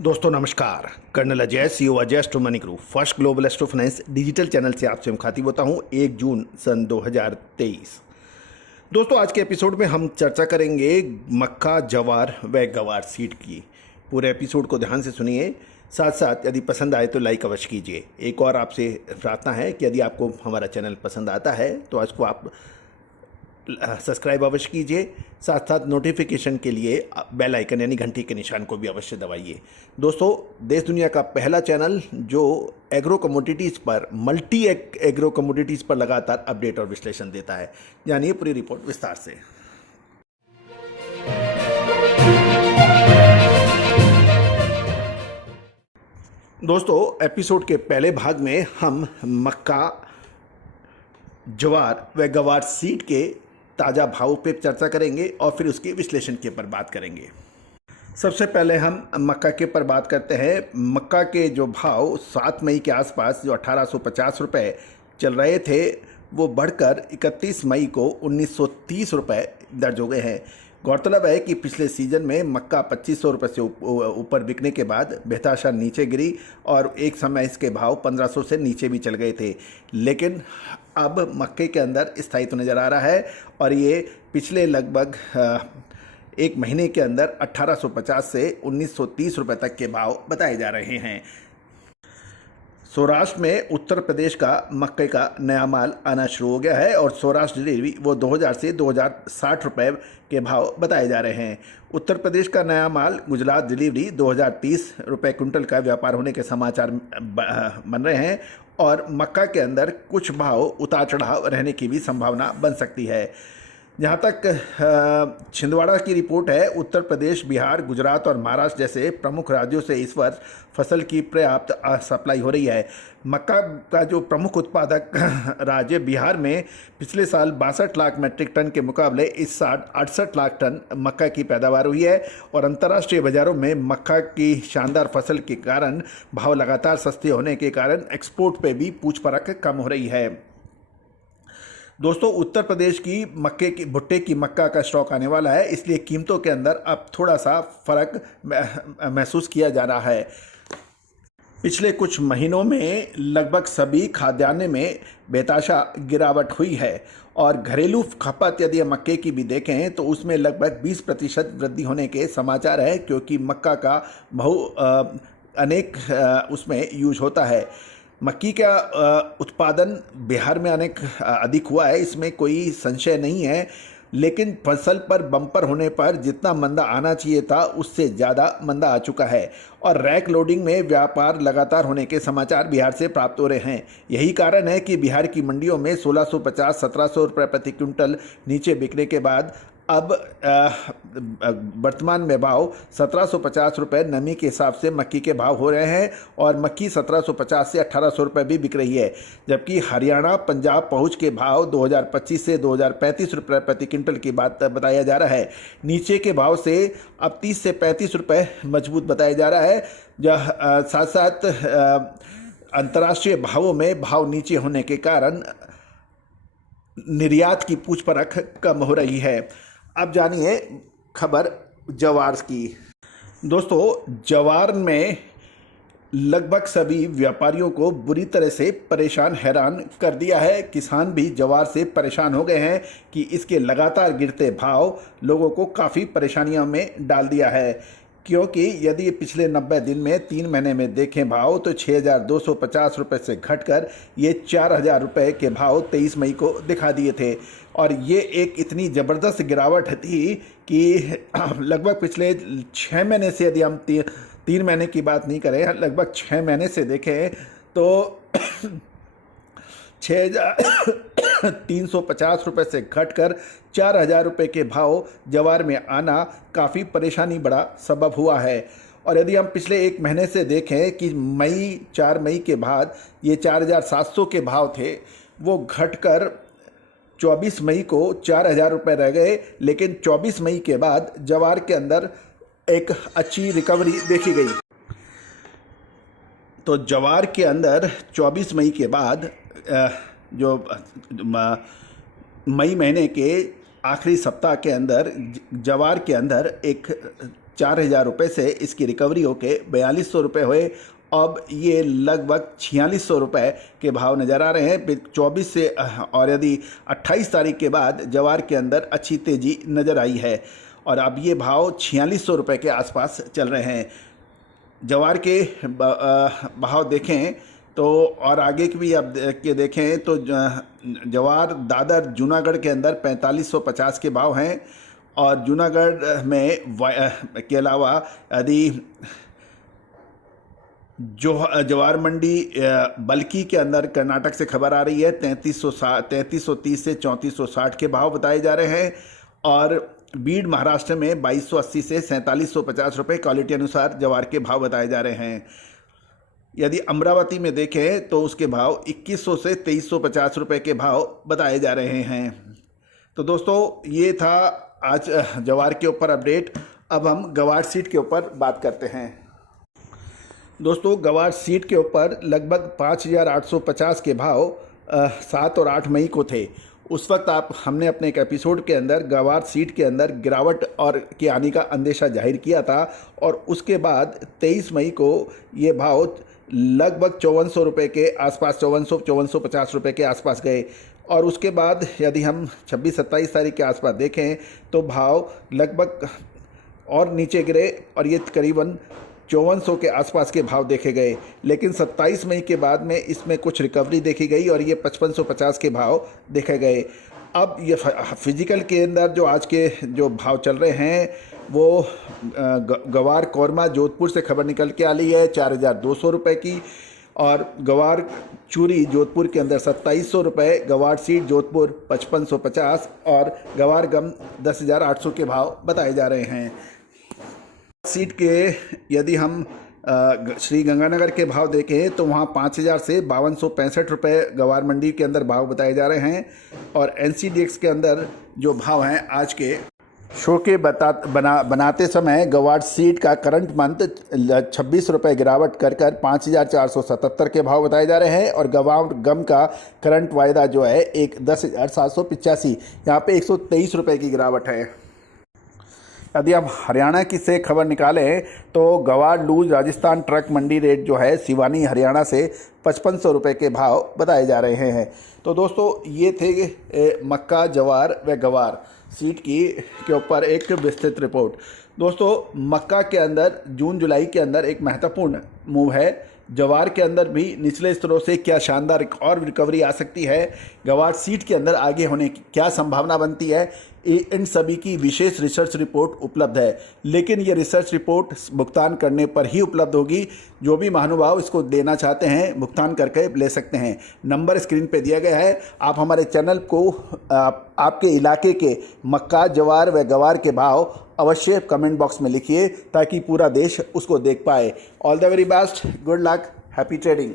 दोस्तों नमस्कार। Colonel Ajay CEO Ajay astro money group first global astro finance digital channel से आपसे मुखातिब होता हूं 1 जून सन 2023। दोस्तों आज के एपिसोड में हम चर्चा करेंगे मक्का, जवार व गवार सीड की। पूरे एपिसोड को ध्यान से सुनिए, साथ साथ यदि पसंद आए तो लाइक अवश्य कीजिए। एक और आपसे प्रार्थना है कि यदि आपको हमारा चैनल पसंद आता है तो आज को आप सब्सक्राइब अवश्य कीजिए। साथ साथ नोटिफिकेशन के लिए बेल आइकन यानी घंटी के निशान को भी अवश्य दबाइए। दोस्तों देश दुनिया का पहला चैनल जो एग्रो कमोडिटीज़ पर मल्टी एग्रो कमोडिटीज़ पर लगातार अपडेट और विश्लेषण देता है। जानिए पूरी रिपोर्ट विस्तार से। दोस्तों एपिसोड के पहले भाग में हम मक्का, जवार व गवार सीड के ताज़ा भाव पे चर्चा करेंगे और फिर उसके विश्लेषण के ऊपर बात करेंगे। सबसे पहले हम मक्का के ऊपर बात करते हैं। मक्का के जो भाव 7 मई के आसपास जो 1850 रुपये चल रहे थे वो बढ़कर 31 मई को 1930 रुपये दर्ज हो गए हैं। गौरतलब है कि पिछले सीजन में मक्का 2500 रुपये से ऊपर बिकने के बाद बेहताशा नीचे गिरी और एक समय इसके भाव 1500 से नीचे भी चल गए थे, लेकिन अब मक्के के अंदर स्थायित्व नज़र आ रहा है और ये पिछले लगभग एक महीने के अंदर 1850 से 1930 रुपये तक के भाव बताए जा रहे हैं। सौराष्ट्र में उत्तर प्रदेश का मक्के का नया माल आना शुरू हो गया है और सौराष्ट्र डिलीवरी वो 2000 से 2060 रुपये के भाव बताए जा रहे हैं। उत्तर प्रदेश का नया माल गुजरात डिलीवरी 2030 रुपये कुंटल का व्यापार होने के समाचार बन रहे हैं और मक्का के अंदर कुछ भाव उतार चढ़ाव रहने की भी संभावना बन सकती है। जहाँ तक छिंदवाड़ा की रिपोर्ट है, उत्तर प्रदेश, बिहार, गुजरात और महाराष्ट्र जैसे प्रमुख राज्यों से इस वर्ष फसल की पर्याप्त सप्लाई हो रही है। मक्का का जो प्रमुख उत्पादक राज्य बिहार में पिछले साल 62 लाख मेट्रिक टन के मुकाबले इस साल 68 लाख टन मक्का की पैदावार हुई है और अंतर्राष्ट्रीय बाज़ारों में मक्का की शानदार फसल के कारण भाव लगातार सस्ते होने के कारण एक्सपोर्ट पे भी पूछ परख कम हो रही है। दोस्तों उत्तर प्रदेश की मक्के की भुट्टे की मक्का का स्टॉक आने वाला है, इसलिए कीमतों के अंदर अब थोड़ा सा फर्क महसूस किया जा रहा है। पिछले कुछ महीनों में लगभग सभी खाद्यान्न में बेताशा गिरावट हुई है और घरेलू खपत यदि मक्के की भी देखें तो उसमें लगभग 20% वृद्धि होने के समाचार है, क्योंकि मक्का का अनेक उसमें यूज होता है। मक्की का उत्पादन बिहार में अधिक हुआ है, इसमें कोई संशय नहीं है, लेकिन फसल पर बम्पर होने पर जितना मंदा आना चाहिए था उससे ज़्यादा मंदा आ चुका है और रैक लोडिंग में व्यापार लगातार होने के समाचार बिहार से प्राप्त हो रहे हैं। यही कारण है कि बिहार की मंडियों में 1650-1700 रुपये प्रति क्विंटल नीचे बिकने के बाद अब वर्तमान में भाव 1750 रुपये नमी के हिसाब से मक्की के भाव हो रहे हैं और मक्की 1750 से 1800 रुपये भी बिक रही है, जबकि हरियाणा, पंजाब पहुंच के भाव 2025 से 2035 रुपये प्रति क्विंटल की बात बताया जा रहा है। नीचे के भाव से अब 30 से 35 रुपये मजबूत बताया जा रहा है। साथ साथ अंतर्राष्ट्रीय भावों में भाव नीचे होने के कारण निर्यात की पूछ परख कम हो रही है। अब जानिए खबर जवार की। दोस्तों जवार में लगभग सभी व्यापारियों को बुरी तरह से परेशान हैरान कर दिया है। किसान भी जवार से परेशान हो गए हैं कि इसके लगातार गिरते भाव लोगों को काफ़ी परेशानियों में डाल दिया है, क्योंकि यदि पिछले 90 दिन में 3 महीने में देखें भाव तो 6250 रुपये से घटकर ये 4000 रुपये के भाव 23 मई को दिखा दिए थे और ये एक इतनी ज़बरदस्त गिरावट थी कि लगभग पिछले 6 महीने से, यदि हम 3 महीने की बात नहीं करें, लगभग 6 महीने से देखें तो 6350 रुपये से घटकर 4000 रुपये के भाव जवार में आना काफ़ी परेशानी बड़ा सबब हुआ है। और यदि हम पिछले एक महीने से देखें कि 4 मई के बाद ये 4700 के भाव थे, वो घटकर 24 मई को 4000 रुपये रह गए, लेकिन 24 मई के बाद जवार के अंदर एक अच्छी रिकवरी देखी गई। तो जवार के अंदर 24 मई के बाद जो मई महीने के आखिरी सप्ताह के अंदर जवार के अंदर एक 4,000 रुपये से इसकी रिकवरी होके 4,200 रुपये हुए। अब ये लगभग 4,600 रुपये के भाव नज़र आ रहे हैं 24 से, और यदि 28 तारीख के बाद जवार के अंदर अच्छी तेज़ी नज़र आई है और अब ये भाव 4,600 रुपये के आसपास चल रहे हैं। जवार के भाव देखें तो और आगे की भी अब के देखें तो जवार दादर जूनागढ़ के अंदर 4550 के भाव हैं और जूनागढ़ में के अलावा यदि जो जवार मंडी बल्कि के अंदर कर्नाटक से खबर आ रही है 3330 से 3460 के भाव बताए जा रहे हैं और बीड महाराष्ट्र में 2280 से 4750 रुपये क्वालिटी अनुसार जवार के भाव बताए जा रहे हैं। यदि अमरावती में देखें तो उसके भाव 2100 से 2350 रुपये के भाव बताए जा रहे हैं। तो दोस्तों ये था आज जवार के ऊपर अपडेट। अब हम गवार सीड के ऊपर बात करते हैं। दोस्तों गवार सीड के ऊपर लगभग 5,850 के भाव 7 और 8 मई को थे। उस वक्त हमने अपने एक एपिसोड के अंदर गवार सीड के अंदर गिरावट और के आने का अंदेशा जाहिर किया था और उसके बाद 23 मई को ये भाव लगभग 5400 रुपये के आसपास 5450 रुपये के आसपास गए और उसके बाद यदि हम 26-27 तारीख के आसपास देखें तो भाव लगभग और नीचे गिरे और ये करीबन 5400 के आसपास के भाव देखे गए। लेकिन 27 मई के बाद में इसमें कुछ रिकवरी देखी गई और ये 5550 के भाव देखे गए। अब ये फिजिकल के अंदर जो आज के जो भाव चल रहे हैं वो गवार कौरमा जोधपुर से खबर निकल के आ रही है 4,200 रुपये की और गवार चूरी जोधपुर के अंदर 2,700 रुपये, गवार सीड जोधपुर 5550 और गवार गम 10,800 के भाव बताए जा रहे हैं। सीड के यदि हम श्री गंगानगर के भाव देखें तो वहाँ 5,000 से 5,265 रुपये गवार मंडी के अंदर भाव बताए जा रहे हैं और NCDX के अंदर जो भाव हैं आज के शो के बनाते समय गवार सीड का करंट मंथ 26 रुपये गिरावट कर 5,477 के भाव बताए जा रहे हैं और गवार गम का करंट वायदा जो है एक 10,785, यहाँ पे 123 रुपये की गिरावट है। यदि आप हरियाणा की से खबर निकालें तो गवार लूज राजस्थान ट्रक मंडी रेट जो है सिवानी हरियाणा से 5500 रुपये के भाव बताए जा रहे हैं। तो दोस्तों ये थे मक्का जवार व गवार सीड के ऊपर एक विस्तृत रिपोर्ट। दोस्तों मक्का के अंदर जून जुलाई के अंदर एक महत्वपूर्ण मूव है। जवार के अंदर भी निचले स्तरों से क्या शानदार और रिकवरी आ सकती है, गवार सीड के अंदर आगे होने की क्या संभावना बनती है, इन सभी की विशेष रिसर्च रिपोर्ट उपलब्ध है। लेकिन ये रिसर्च रिपोर्ट भुगतान करने पर ही उपलब्ध होगी। जो भी महानुभाव इसको देना चाहते हैं भुगतान करके ले सकते हैं। नंबर स्क्रीन पे दिया गया है। आप हमारे चैनल को आपके इलाके के मक्का जवार व गवार के भाव अवश्य कमेंट बॉक्स में लिखिए ताकि पूरा देश उसको देख पाए। All the very best, good luck, happy trading.